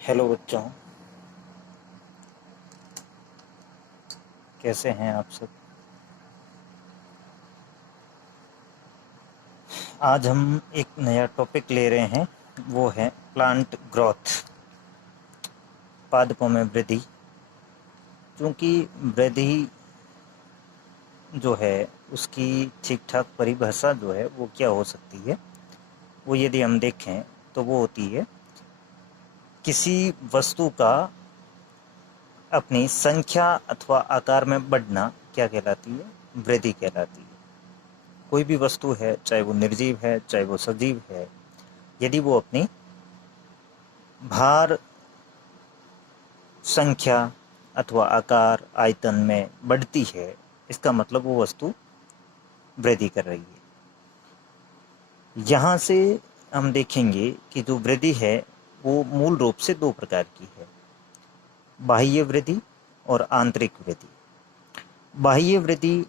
Hello बच्चों, कैसे हैं आप सब। आज हम एक नया टॉपिक ले रहे हैं, वो है प्लांट ग्रोथ, पादपों में वृद्धि। क्योंकि वृद्धि जो है उसकी ठीक ठाक परिभाषा जो है वो क्या हो सकती है, वो यदि हम देखें तो वो होती है किसी वस्तु का अपनी संख्या अथवा आकार में बढ़ना क्या कहलाती है, वृद्धि कहलाती है। कोई भी वस्तु है, चाहे वो निर्जीव है चाहे वो सजीव है, यदि वो अपनी भार, संख्या अथवा आकार, आयतन में बढ़ती है, इसका मतलब वो वस्तु वृद्धि कर रही है। यहाँ से हम देखेंगे कि जो वृद्धि है वो मूल रूप से दो प्रकार की है, बाह्य वृद्धि और आंतरिक वृद्धि। बाह्य वृद्धि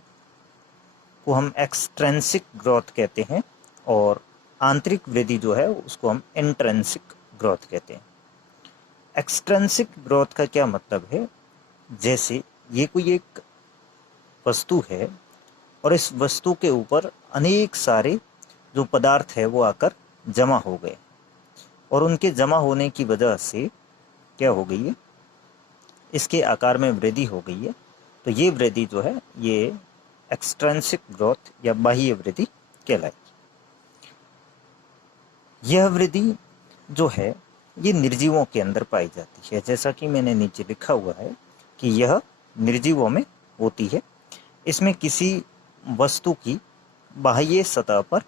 को हम एक्सट्रेंसिक ग्रोथ कहते हैं और आंतरिक वृद्धि जो है उसको हम इंट्रेंसिक ग्रोथ कहते हैं। एक्सट्रेंसिक ग्रोथ का क्या मतलब है, जैसे ये कोई एक वस्तु है और इस वस्तु के ऊपर अनेक सारे जो पदार्थ है वो आकर जमा हो गए और उनके जमा होने की वजह से क्या हो गई है, इसके आकार में वृद्धि हो गई है। तो ये वृद्धि जो है ये एक्सट्रेंसिक ग्रोथ या बाह्य वृद्धि कहलाएगी। यह वृद्धि जो है ये निर्जीवों के अंदर पाई जाती है, जैसा कि मैंने नीचे लिखा हुआ है कि यह निर्जीवों में होती है। इसमें किसी वस्तु की बाह्य सतह पर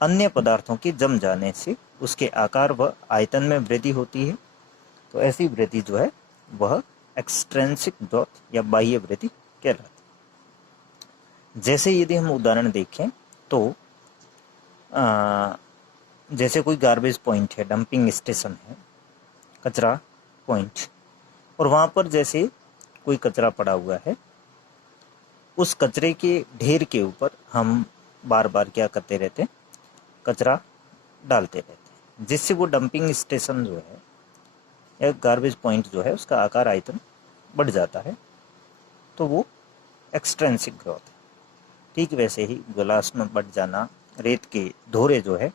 अन्य पदार्थों के जम जाने से उसके आकार व आयतन में वृद्धि होती है। तो ऐसी वृद्धि जो है वह एक्सट्रेंसिक ग्रोथ या बाह्य वृद्धि कहलाती है। जैसे यदि हम उदाहरण देखें तो जैसे कोई गार्बेज पॉइंट है, डंपिंग स्टेशन है, कचरा पॉइंट, और वहाँ पर जैसे कोई कचरा पड़ा हुआ है, उस कचरे के ढेर के ऊपर हम बार बार क्या करते रहते हैं, कचरा डालते रहते हैं, जिससे वो डंपिंग स्टेशन जो है या गार्बेज पॉइंट जो है उसका आकार, आयतन बढ़ जाता है। तो वो एक्सट्रेंसिक ग्रोथ है। ठीक वैसे ही गिलास में बढ़ जाना, रेत के धोरे जो है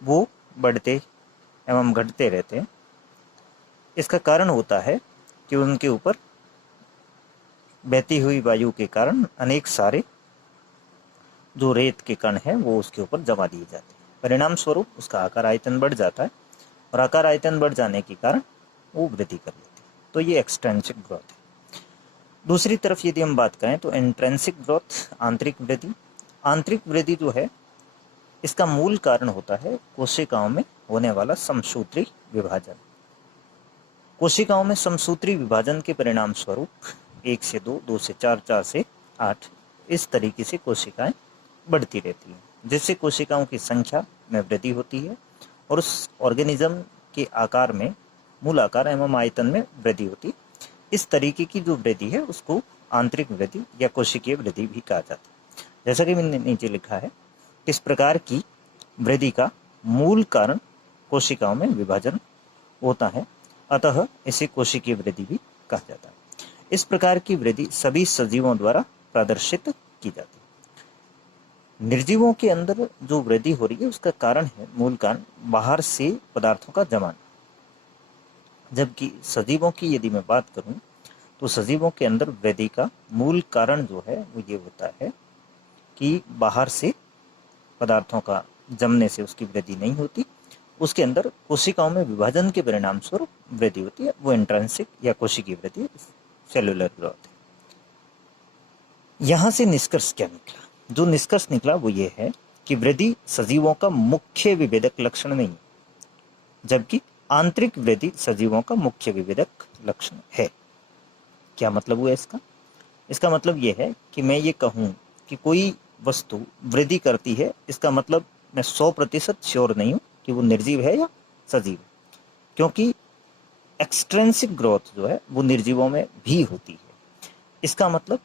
वो बढ़ते एवं घटते रहते हैं। इसका कारण होता है कि उनके ऊपर बहती हुई वायु के कारण अनेक सारे जो रेत के कण हैं वो उसके ऊपर जमा दिए जाते हैं। परिणाम स्वरूप उसका आकार, आयतन बढ़ जाता है और आकार, आयतन बढ़ जाने के कारण वो वृद्धि कर लेती है। तो ये एक्सट्रेंसिक ग्रोथ है। दूसरी तरफ यदि हम बात करें तो इंट्रेंसिक ग्रोथ, आंतरिक वृद्धि। आंतरिक वृद्धि जो है इसका मूल कारण होता है कोशिकाओं में होने वाला समसूत्री विभाजन। कोशिकाओं में समसूत्री विभाजन के परिणाम स्वरूप 1 से 2, 2 से 4, 4 से 8 इस तरीके से कोशिकाएं बढ़ती रहती हैं, जिससे कोशिकाओं की संख्या में वृद्धि होती है और उस ऑर्गेनिज्म के आकार में, मूल आकार एवं आयतन में वृद्धि होती है। इस तरीके की जो वृद्धि है उसको आंतरिक वृद्धि या कोशिकीय वृद्धि भी कहा जाता है। जैसा कि मैंने नीचे लिखा है, इस प्रकार की वृद्धि का मूल कारण कोशिकाओं में विभाजन होता है, अतः इसे कोशिकीय वृद्धि भी कहा जाता है। इस प्रकार की वृद्धि सभी सजीवों द्वारा प्रदर्शित की जाती है। निर्जीवों के अंदर जो वृद्धि हो रही है उसका कारण है, मूल कारण बाहर से पदार्थों का जमाना। जबकि सजीवों की यदि मैं बात करूं तो सजीवों के अंदर वृद्धि का मूल कारण जो है वो ये होता है कि बाहर से पदार्थों का जमने से उसकी वृद्धि नहीं होती, उसके अंदर कोशिकाओं में विभाजन के परिणाम स्वरूप वृद्धि होती है। वो इंट्रिंसिक या कोशिकीय वृद्धि, सेलुलर ग्रोथ है। यहां से निष्कर्ष क्या निकला? जो निष्कर्ष निकला वो ये है कि वृद्धि सजीवों का मुख्य विभेदक लक्षण नहीं, जबकि आंतरिक वृद्धि सजीवों का मुख्य विभेदक लक्षण है। क्या मतलब हुआ इसका? इसका मतलब यह है कि मैं ये कहूं कि कोई वस्तु वृद्धि करती है, इसका मतलब मैं 100% श्योर नहीं हूं कि वो निर्जीव है या सजीव, क्योंकि एक्सट्रेंसिक ग्रोथ जो है वो निर्जीवों में भी होती है। इसका मतलब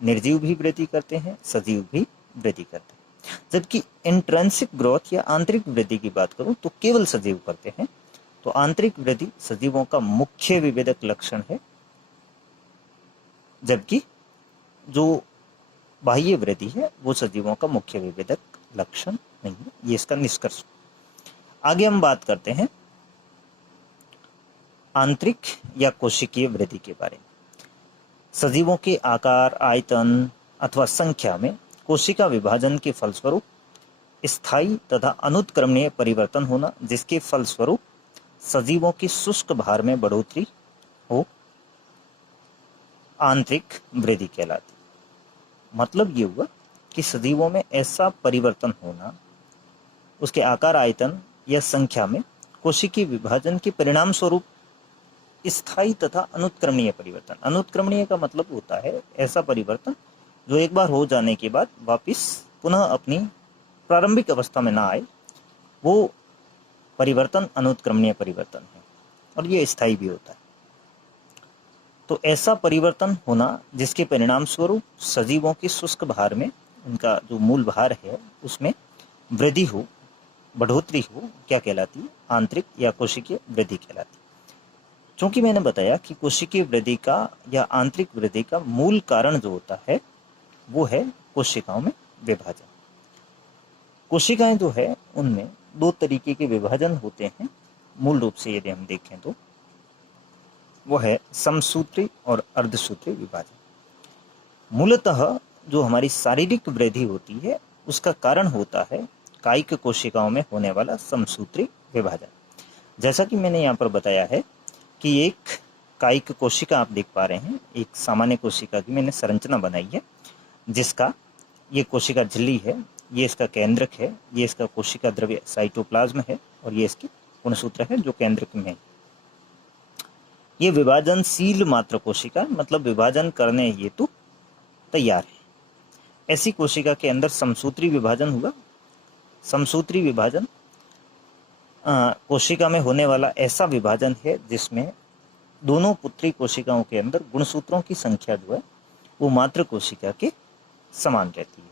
निर्जीव भी वृद्धि करते हैं, सजीव भी वृद्धि करते हैं। जबकि इंट्रिंसिक ग्रोथ या आंतरिक वृद्धि की बात करूं तो केवल सजीव करते हैं। तो तो आंतरिक वृद्धि सजीवों का मुख्य विभेदक लक्षण है, जबकि जो बाह्य वृद्धि है वो सजीवों का मुख्य विभेदक लक्षण नहीं है। ये इसका निष्कर्ष। आगे हम बात करते हैं आंतरिक या कोशिकीय वृद्धि के बारे में। सजीवों के आकार, आयतन अथवा संख्या में कोशिका विभाजन के फलस्वरूप स्थायी तथा अनुत्क्रमणीय परिवर्तन होना, जिसके फलस्वरूप सजीवों की शुष्क भार में बढ़ोतरी हो, आंतरिक वृद्धि कहलाती। मतलब ये हुआ कि सजीवों में ऐसा परिवर्तन होना, उसके आकार, आयतन या संख्या में कोशिकीय विभाजन के परिणाम स्वरूप स्थायी तथा अनुत्क्रमणीय परिवर्तन। अनुत्क्रमणीय का मतलब होता है ऐसा परिवर्तन जो एक बार हो जाने के बाद वापस पुनः अपनी प्रारंभिक अवस्था में ना आए, वो परिवर्तन अनुत्क्रमणीय परिवर्तन है, और ये स्थायी भी होता है। तो ऐसा परिवर्तन होना जिसके परिणाम स्वरूप सजीवों की शुष्क भार में, उनका जो मूल भार है उसमें वृद्धि हो, बढ़ोतरी हो, क्या कहलाती है? आंतरिक या कोशिकीय वृद्धि कहलाती है। चूंकि मैंने बताया कि कोशिकीय वृद्धि का या आंतरिक वृद्धि का मूल कारण जो होता है वो है कोशिकाओं में विभाजन। कोशिकाएं जो है उनमें दो तरीके के विभाजन होते हैं मूल रूप से, यदि हम देखें तो वो है समसूत्री और अर्धसूत्री विभाजन। मूलतः जो हमारी शारीरिक वृद्धि होती है उसका कारण होता है कायिक कोशिकाओं में होने वाला समसूत्री विभाजन। जैसा कि मैंने यहाँ पर बताया है कि एक कायिक कोशिका आप देख पा रहे हैं, एक सामान्य कोशिका की मैंने संरचना बनाई है, जिसका ये कोशिका झिल्ली है, ये इसका केंद्रक है, ये इसका कोशिका द्रव्य साइटोप्लाज्म है, और ये इसकी गुणसूत्र है जो केंद्रक में है। ये विभाजनशील मात्र कोशिका, मतलब विभाजन करने हेतु तैयार है। ऐसी कोशिका के अंदर समसूत्री विभाजन हुआ। समसूत्री विभाजन कोशिका में होने वाला ऐसा विभाजन है जिसमें दोनों पुत्री कोशिकाओं के अंदर गुणसूत्रों की संख्या जो है वो मात्र कोशिका के समान रहती है।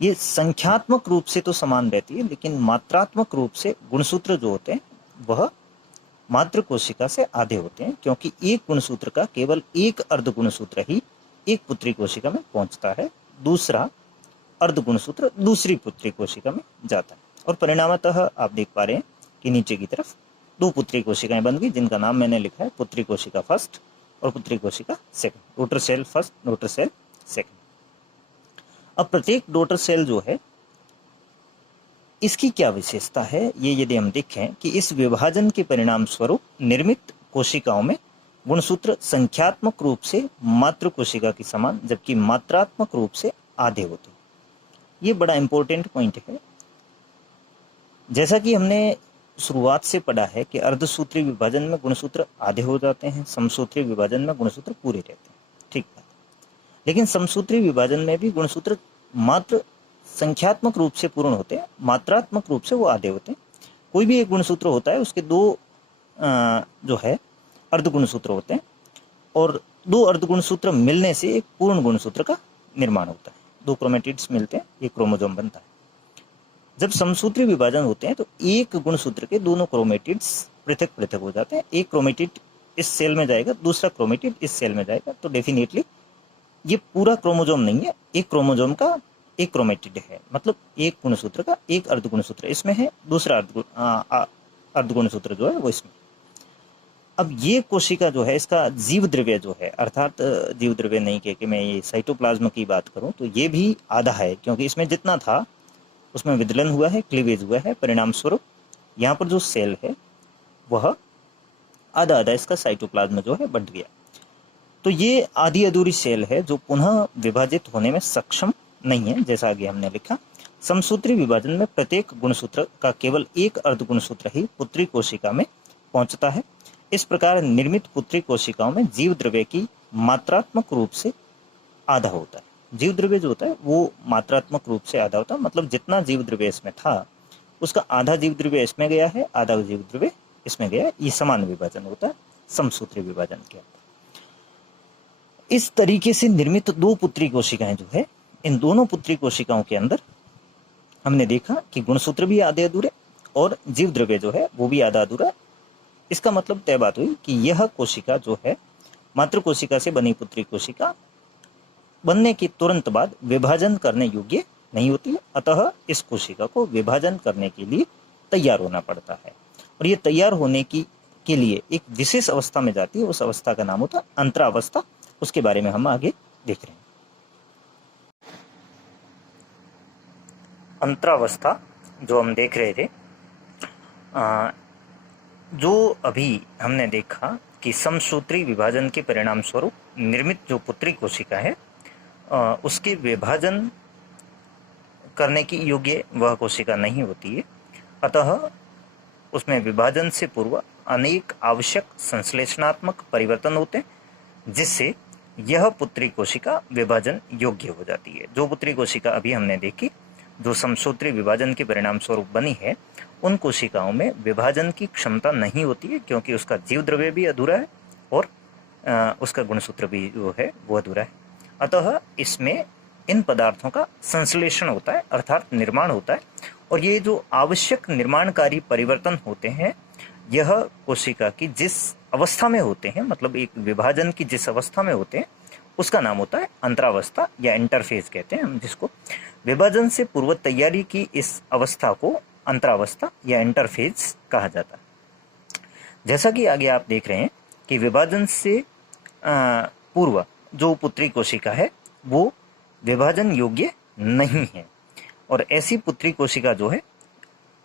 ये संख्यात्मक रूप से तो समान रहती है, लेकिन मात्रात्मक रूप से गुणसूत्र जो होते हैं वह मात्र कोशिका से आधे होते हैं, क्योंकि एक गुणसूत्र का केवल एक अर्ध गुणसूत्र ही एक पुत्री कोशिका में पहुंचता है, दूसरा अर्ध गुणसूत्र दूसरी पुत्री कोशिका में जाता है। और परिणामतः आप देख पा रहे हैं कि नीचे की तरफ दो पुत्री कोशिकाएं बन गई, जिनका नाम मैंने लिखा है पुत्री कोशिका फर्स्ट और पुत्री कोशिका second. Daughter cell first, daughter cell second. अब प्रत्येक डॉटर सेल जो है इसकी क्या विशेषता है, ये यदि हम देखें कि इस विभाजन के परिणाम स्वरूप निर्मित कोशिकाओं में गुणसूत्र संख्यात्मक रूप से मात्र कोशिका के समान, जबकि मात्रात्मक रूप से आधे होते हैं। ये बड़ा इंपॉर्टेंट पॉइंट है। जैसा कि हमने शुरुआत से पढ़ा है कि अर्धसूत्री विभाजन में गुणसूत्र आधे हो जाते हैं, समसूत्री विभाजन में गुणसूत्र पूरे रहते हैं, ठीक बात। लेकिन समसूत्री विभाजन में भी गुणसूत्र मात्र संख्यात्मक रूप से पूर्ण होते हैं, मात्रात्मक रूप से वो आधे होते हैं। कोई भी एक गुणसूत्र होता है, उसके दो जो है अर्ध गुणसूत्र होते हैं, और दो अर्ध गुणसूत्र मिलने से एक पूर्ण गुणसूत्र का निर्माण होता है। दो क्रोमेटिड्स मिलते हैं, एक क्रोमोसोम बनता है। जब समसूत्री विभाजन होते हैं तो एक गुणसूत्र के दोनों क्रोमेटिड्स पृथक पृथक हो जाते हैं। एक क्रोमेटिड इस सेल में जाएगा, दूसरा क्रोमेटिड इस सेल में जाएगा, तो डेफिनेटली ये पूरा क्रोमोसोम नहीं है, एक क्रोमोसोम का एक क्रोमेटिड है, मतलब एक गुणसूत्र का एक अर्ध गुणसूत्र इसमें है, दूसरा अर्ध गुणसूत्र जो है वो इसमें। अब ये कोशिका जो है, इसका जीव द्रव्य जो है, अर्थात जीव द्रव्य नहीं कह के मैं ये साइटोप्लाज्म की बात करूं तो ये भी आधा है, क्योंकि इसमें जितना था उसमें विदलन हुआ है, क्लीवेज हुआ है। परिणाम स्वरूप यहाँ पर जो सेल है वह आधा आधा इसका साइटोप्लाज्म जो है बढ़ गया। तो ये आधी अधूरी सेल है जो पुनः विभाजित होने में सक्षम नहीं है। जैसा आगे हमने लिखा, समसूत्री विभाजन में प्रत्येक गुणसूत्र का केवल एक अर्ध गुणसूत्र ही पुत्री कोशिका में पहुंचता है। इस प्रकार निर्मित पुत्री कोशिकाओं में जीव द्रव्य की मात्रात्मक रूप से आधा होता है। जीव द्रव्य जो होता है वो मात्रात्मक रूप से आधा होता है, मतलब जितना जीव द्रव्य इसमें था उसका आधा जीव द्रव्य इसमें गया है, आधा जीव द्रव्य इसमें गया है। ये समान विभाजन होता है समसूत्री विभाजन के। इस तरीके से निर्मित दो पुत्री कोशिकाएं जो है, इन दोनों पुत्री कोशिकाओं के अंदर हमने देखा कि गुणसूत्र भी आधे अधूरे और जीव द्रव्य जो है वो भी आधा अधूरा इसका मतलब तय बात हुई कि यह कोशिका जो है मातृ कोशिका से बनी पुत्री कोशिका बनने के तुरंत बाद विभाजन करने योग्य नहीं होती, अतः इस कोशिका को विभाजन करने के लिए तैयार होना पड़ता है। और ये तैयार होने के लिए एक विशेष अवस्था में जाती है, उस अवस्था का नाम होता है अंतरावस्था। उसके बारे में हम आगे देख रहे हैं। अंतरावस्था जो हम देख रहे थे, जो अभी हमने देखा कि समसूत्री विभाजन के परिणाम स्वरूप निर्मित जो पुत्री कोशिका है उसके विभाजन करने की योग्य वह कोशिका नहीं होती है, अतः उसमें विभाजन से पूर्व अनेक आवश्यक संश्लेषणात्मक परिवर्तन होते हैं जिससे यह पुत्री कोशिका विभाजन योग्य हो जाती है। जो पुत्री कोशिका अभी हमने देखी जो समसूत्री विभाजन के परिणाम स्वरूप बनी है, उन कोशिकाओं में विभाजन की क्षमता नहीं होती है क्योंकि उसका जीव द्रव्य भी अधूरा है और उसका गुणसूत्र भी जो है वो अधूरा है। अतः इसमें इन पदार्थों का संश्लेषण होता है अर्थात निर्माण होता है, और ये जो आवश्यक निर्माणकारी परिवर्तन होते हैं यह कोशिका की जिस अवस्था में होते हैं, मतलब एक विभाजन की जिस अवस्था में होते हैं उसका नाम होता है अंतरावस्था या इंटरफेज कहते हैं हम जिसको। विभाजन से पूर्व तैयारी की इस अवस्था को अंतरावस्था या इंटरफेज कहा जाता है। जैसा कि आगे आप देख रहे हैं कि विभाजन से पूर्व जो पुत्री कोशिका है वो विभाजन योग्य नहीं है, और ऐसी पुत्री कोशिका जो है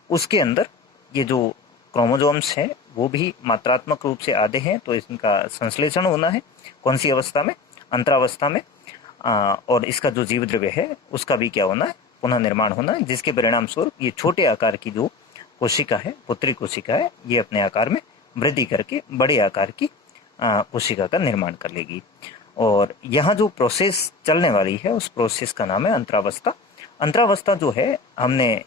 उसके अंदर ये जो क्रोमोसोम्स हैं वो भी मात्रात्मक रूप से आधे हैं, तो इनका संश्लेषण होना है कौन सी अवस्था में, अंतरावस्था में, और इसका जो जीव द्रव्य है उसका भी क्या होना है, पुनः निर्माण होना है, जिसके परिणाम स्वरूप ये छोटे आकार की जो कोशिका है पुत्री कोशिका है ये अपने आकार में वृद्धि करके बड़े आकार की कोशिका का निर्माण कर लेगी। और यहाँ जो प्रोसेस चलने वाली है उस प्रोसेस का नाम है अंतरावस्था। अंतरावस्था जो है हमने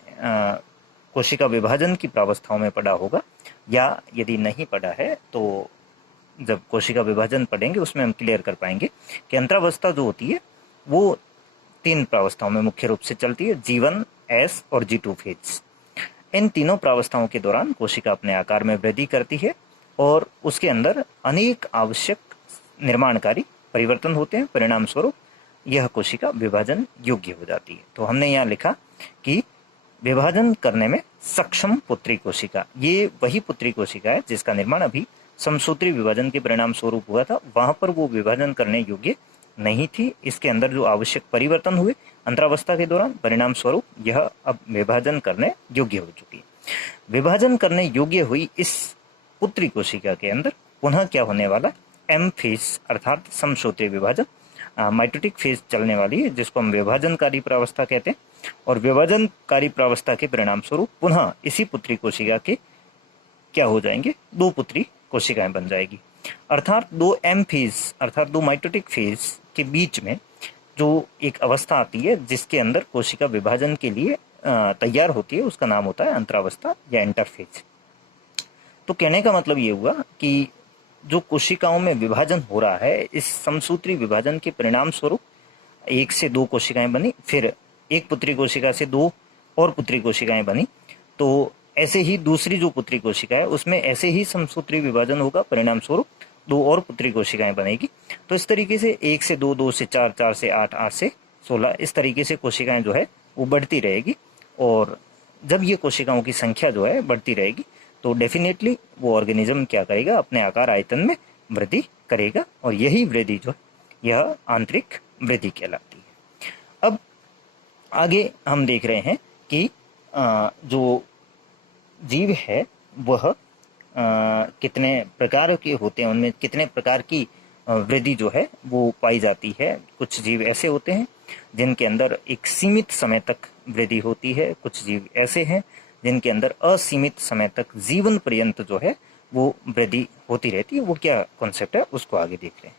कोशिका विभाजन की प्रावस्थाओं में पढ़ा होगा, या यदि नहीं पढ़ा है तो जब कोशिका विभाजन पढ़ेंगे उसमें हम क्लियर कर पाएंगे कि अंतरावस्था जो होती है वो 3 प्रावस्थाओं में मुख्य रूप से चलती है, G1, S और G2 फेज। इन तीनों प्रावस्थाओं के दौरान कोशिका अपने आकार में वृद्धि करती है और उसके अंदर अनेक आवश्यक निर्माणकारी परिवर्तन होते हैं, परिणाम स्वरूप यह कोशिका विभाजन योग्य हो जाती है। तो हमने यहाँ लिखा कि विभाजन करने में सक्षम पुत्री कोशिका, ये वही पुत्री कोशिका है जिसका निर्माण अभी समसूत्री विभाजन के परिणाम स्वरूप हुआ था, वहां पर वो विभाजन करने योग्य नहीं थी। इसके अंदर जो आवश्यक परिवर्तन हुए अंतरावस्था के दौरान, परिणाम स्वरूप यह अब विभाजन करने योग्य हो चुकी है। विभाजन करने योग्य हुई इस पुत्री कोशिका के अंदर पुनः क्या होने वाला, एम फेज अर्थात समसूत्री विभाजन, माइटोटिक फेज चलने वाली है जिसको हम विभाजनकारी प्रावस्था कहते हैं, और विभाजनकारी प्रावस्था के परिणाम स्वरूप पुनः इसी पुत्री कोशिका के क्या हो जाएंगे, 2 पुत्री कोशिकाएं बन जाएगी। अर्थात 2 एम फेज अर्थात 2 माइटोटिक फेज के बीच में जो एक अवस्था आती है जिसके अंदर कोशिका विभाजन के लिए तैयार होती है उसका नाम होता है अंतरावस्था या इंटरफेज। तो कहने का मतलब ये हुआ कि जो कोशिकाओं में विभाजन हो रहा है, इस समसूत्री विभाजन के परिणाम स्वरूप 1 से 2 कोशिकाएं बनी, फिर एक पुत्री कोशिका से 2 और पुत्री कोशिकाएं बनी, तो ऐसे ही दूसरी जो पुत्री कोशिका है उसमें ऐसे ही समसूत्री विभाजन होगा, परिणाम स्वरूप 2 और पुत्री कोशिकाएं बनेगी। तो इस तरीके से 1 से 2, 2 से 4, 4 से 8, 8 से 16, इस तरीके से कोशिकाएं जो है वो बढ़ती रहेगी, और जब ये कोशिकाओं की संख्या जो है बढ़ती रहेगी तो डेफिनेटली वो ऑर्गेनिज्म क्या करेगा, अपने आकार आयतन में वृद्धि करेगा, और यही वृद्धि जो है यह आंतरिक वृद्धि कहलाती है। अब आगे हम देख रहे हैं कि जो जीव है वह कितने प्रकार के होते हैं, उनमें कितने प्रकार की वृद्धि जो है वो पाई जाती है। कुछ जीव ऐसे होते हैं जिनके अंदर एक सीमित समय तक वृद्धि होती है, कुछ जीव ऐसे हैं जिनके अंदर असीमित समय तक जीवन पर्यंत जो है वो वृद्धि होती रहती है। वो क्या कॉन्सेप्ट है उसको आगे देख रहे हैं।